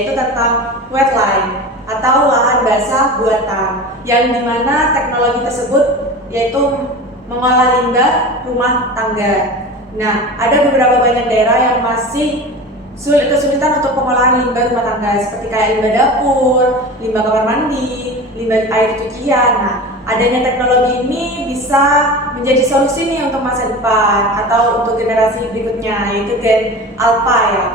yaitu tentang wetland atau lahan basah buatan, yang dimana teknologi tersebut yaitu mengolah limbah rumah tangga. Nah, ada beberapa banyak daerah yang masih kesulitan untuk pengolahan limbah rumah tangga, seperti kayak limbah dapur, limbah kamar mandi, limbah air cucian. Nah, adanya teknologi ini bisa menjadi solusi nih untuk masa depan atau untuk generasi berikutnya, yaitu Gen Alpha ya.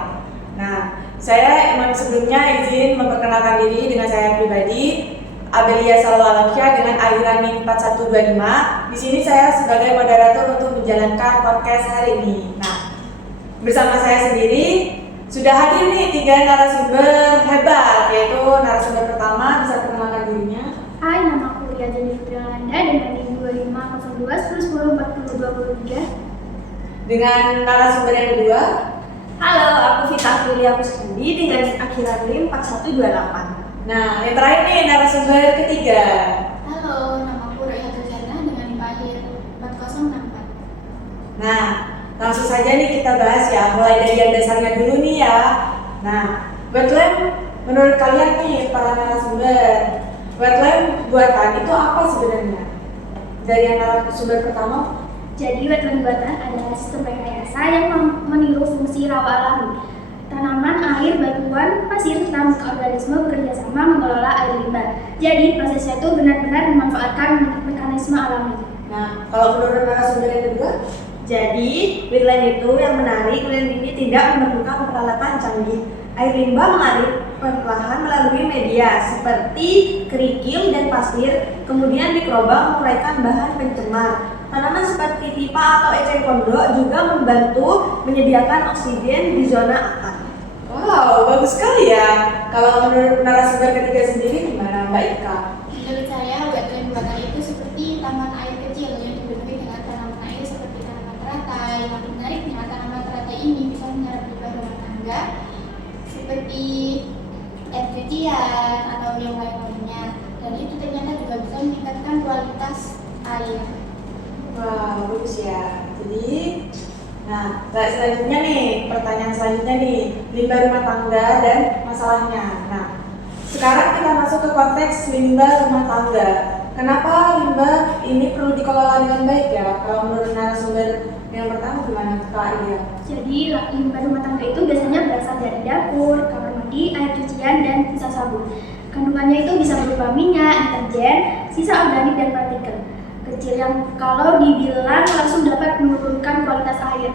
Nah, saya emang sebelumnya izin memperkenalkan diri dengan saya pribadi, Abelia Salwalamsyah dengan akhiran NIM 4125. Di sini saya sebagai moderator untuk menjalankan podcast hari ini. Nah, bersama saya sendiri sudah hadir nih 3 narasumber hebat, yaitu narasumber pertama bisa perkenalkan dirinya. Hai, nama aku Ria Jani Fitrialanda dengan NIM 2502 1010 4023. Dengan narasumber yang kedua. Halo, aku Vita Aprilia Kuspendi dengan akhiran NIM 4128. Nah, yang terakhir nih narasumber ketiga. Halo, nama aku Raihatul Jannah dengan NIM akhir 4064. Nah, langsung saja nih kita bahas ya, mulai dari yang dasarnya dulu nih ya. Nah, wetland menurut kalian nih para narasumber, wetland buatan itu apa sebenarnya? Dari yang narasumber pertama. Jadi wetland buatan adalah sistem rekayasa yang meniru fungsi rawa alami. Tanaman, air, batuan, pasir, serta mikroorganisme bekerja sama mengelola air limbah. Jadi prosesnya itu benar-benar memanfaatkan mekanisme alami. Nah, kalau menurut narasumber yang kedua, Jadi, wetland itu yang menarik, wetland ini tidak memerlukan peralatan canggih. Air limbah mengalir perlahan melalui media seperti kerikil dan pasir, kemudian dikerobak menguraikan bahan pencemar. Tanaman seperti pipa atau eceng gondok juga membantu menyediakan oksigen di zona akar. wow, bagus sekali ya. Kalau menurut narasumber ketiga sendiri gimana Mbak Ika? Menurut saya, wetland buatan itu seperti taman air kecil yang dipenuhi dengan tanaman air seperti tanaman teratai. Yang menariknya, tanaman teratai ini bisa menyerap limbah rumah tangga seperti air cucian atau yang lain-lainnya. Dan itu ternyata juga bisa meningkatkan kualitas air. Wah, bagus ya. Jadi, nah, selanjutnya nih, pertanyaan selanjutnya nih, limbah rumah tangga dan masalahnya. Nah, sekarang kita masuk ke konteks limbah rumah tangga. Kenapa limbah ini perlu dikelola dengan baik ya? Kalau menurut narasumber yang pertama gimana Kak Ria? Jadi limbah rumah tangga itu biasanya berasal dari dapur, kamar mandi, air cucian, dan sisa sabun. Kandungannya itu bisa berupa minyak, deterjen, sisa organik, dan partikel kecil yang kalau dibilang langsung dapat menurunkan kualitas air.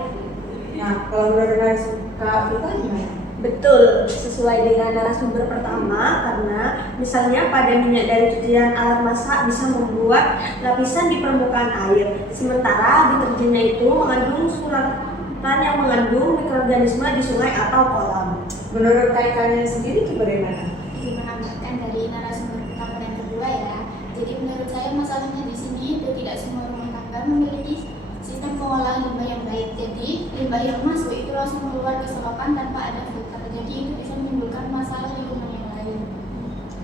Nah, kalau menurut narasumber Kak Vita gimana? Betul, sesuai dengan narasumber pertama, karena misalnya pada minyak dari cucian alat masak bisa membuat lapisan di permukaan air, sementara deterjennya itu mengandung suratan yang mengandung mikroorganisme di sungai atau kolam. Menurut kaitannya sendiri bagaimana? Jadi menambahkan dari narasumber pertama dan kedua ya. Jadi menurut saya masalahnya di sini itu tidak semua rumah tangga memiliki sistem pengolahan limbah yang baik. Jadi limbah yang masuk itu langsung keluar ke selokan tanpa ada filter. Jadi itu bisa menimbulkan masalah lingkungan yang lain.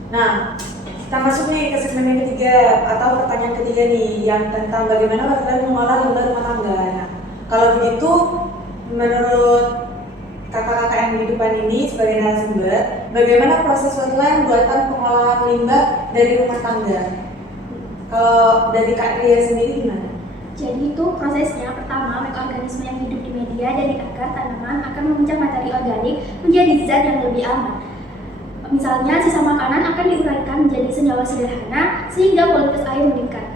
Nah, kita masuk nih ke segmen yang ketiga atau pertanyaan ketiga nih, yang tentang bagaimana wetland mengolah limbah rumah tangga. Nah, kalau begitu, menurut kakak-kakak yang di depan ini sebagai narasumber, bagaimana proses wetland buatan pengolahan limbah dari rumah tangga? Kalau dari Kak Ria sendiri gimana? Jadi itu prosesnya, pertama mikroorganisme yang hidup di media dan di akar tanaman akan memecah materi organik menjadi zat yang lebih aman. Misalnya sisa makanan akan diuraikan menjadi senyawa sederhana sehingga kualitas air meningkat.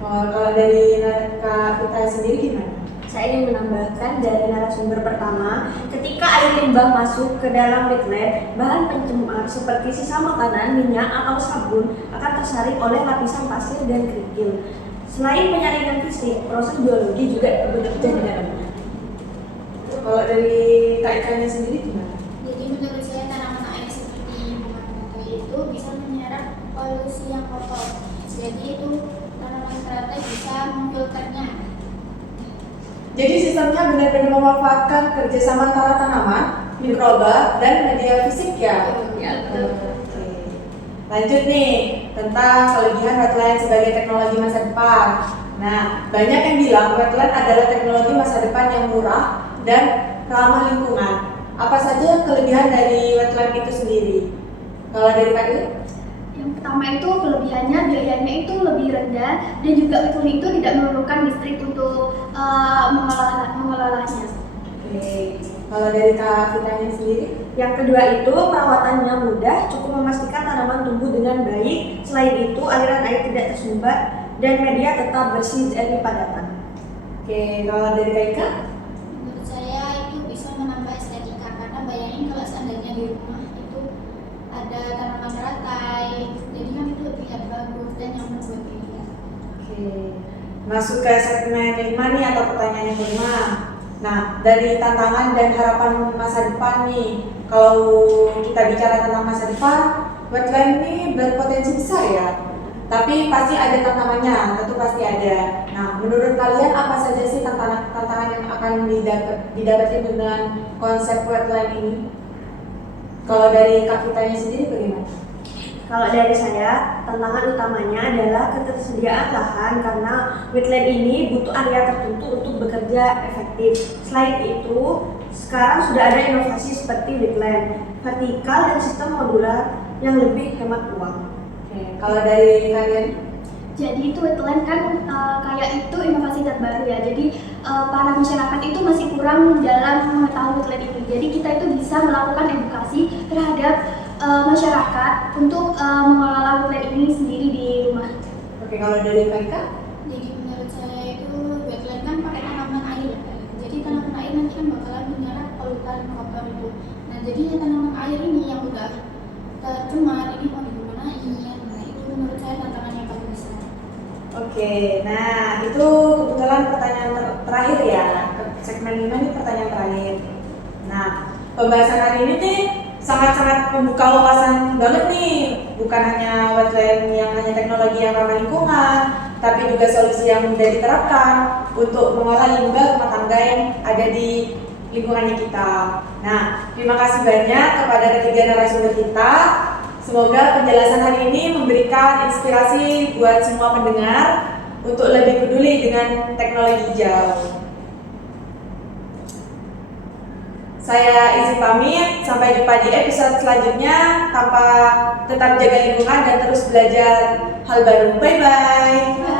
Kalau dari Kak Vita sendiri gimana? Saya ingin menambahkan dari narasumber pertama, ketika air limbah masuk ke dalam wetland, bahan pencemar seperti sisa makanan, minyak, atau sabun akan tersaring oleh lapisan pasir dan kerikil. Selain penyaringan fisik, proses biologi juga bekerja di dalamnya. Kalau dari Kak Ikanya sendiri gimana? Jadi menurut saya tanaman air seperti bunga teratai itu bisa menyerap polusi yang kotor. Jadi itu tanaman teratai bisa memfilternya. Jadi sistemnya benar-benar memanfaatkan kerjasama antara tanaman, mikroba, dan media fisik ya? Ya, Oke. Lanjut nih, tentang kelebihan wetland sebagai teknologi masa depan. Nah, banyak yang bilang wetland adalah teknologi masa depan yang murah dan ramah lingkungan. apa saja kelebihan dari wetland itu sendiri? Kalau dari Kak Dewi? Yang pertama itu kelebihannya biayanya itu lebih rendah dan juga wetland itu tidak memerlukan listrik untuk mengelolanya. Oke. Kalau dari Kak Fitanya sendiri? Yang kedua itu perawatannya mudah, cukup memastikan tanaman tumbuh dengan baik. Selain itu aliran air tidak tersumbat dan media tetap bersih dari padatan. Oke, kalau dari Kak Ika? Menurut saya itu bisa menambah estetika karena bayangin kalau seandainya di rumah itu ada tanaman teratai, jadi kan itu terlihat bagus dan nyaman buat dilihat. Oke. Masuk ke segmen 5 nih atau pertanyaan yang kelima. Nah, dari tantangan dan harapan masa depan nih, kalau kita bicara tentang masa depan, wetland ini berpotensi besar ya. Tapi pasti ada tantangannya, tentu pasti ada. Nah, menurut kalian apa saja sih tantangan yang akan didapati dengan konsep wetland ini? Kalau dari Kak Fitanya sendiri bagaimana? Kalau dari saya, tantangan utamanya adalah ketersediaan lahan karena wetland ini butuh area tertentu untuk bekerja efektif. Selain itu, sekarang sudah ada inovasi seperti wetland vertikal dan sistem modular yang lebih hemat uang. Oke, kalau dari kalian? Jadi itu wetland kan kayak itu inovasi terbaru ya. Jadi para masyarakat itu masih kurang dalam mengetahui wetland ini. Jadi kita itu bisa melakukan edukasi terhadap masyarakat untuk mengelola wetland ini sendiri di rumah. Oke, kalau dari Kak Ika? Jadi menurut saya itu wetland kan pakai tanaman air ya. Jadi tanaman air nanti kan bakalan menyerap polutan kotor itu. Nah jadinya tanaman air ini yang udah tercemar ini mau digunain. Nah itu menurut saya tantangan yang paling besar. Oke, nah itu kebetulan pertanyaan terakhir ya. Segmen 5 ini pertanyaan terakhir. Nah, pembahasan hari ini nih sangat-sangat membuka wawasan banget nih. Bukan hanya wetland yang hanya teknologi yang ramah lingkungan, tapi juga solusi yang mudah diterapkan untuk mengolah limbah rumah tangga yang ada di lingkungannya kita. Nah, terima kasih banyak kepada ketiga narasumber kita. Semoga penjelasan hari ini memberikan inspirasi buat semua pendengar untuk lebih peduli dengan teknologi hijau. Saya izin pamit, sampai jumpa di episode selanjutnya. Tetap jaga lingkungan dan terus belajar hal baru. Bye-bye.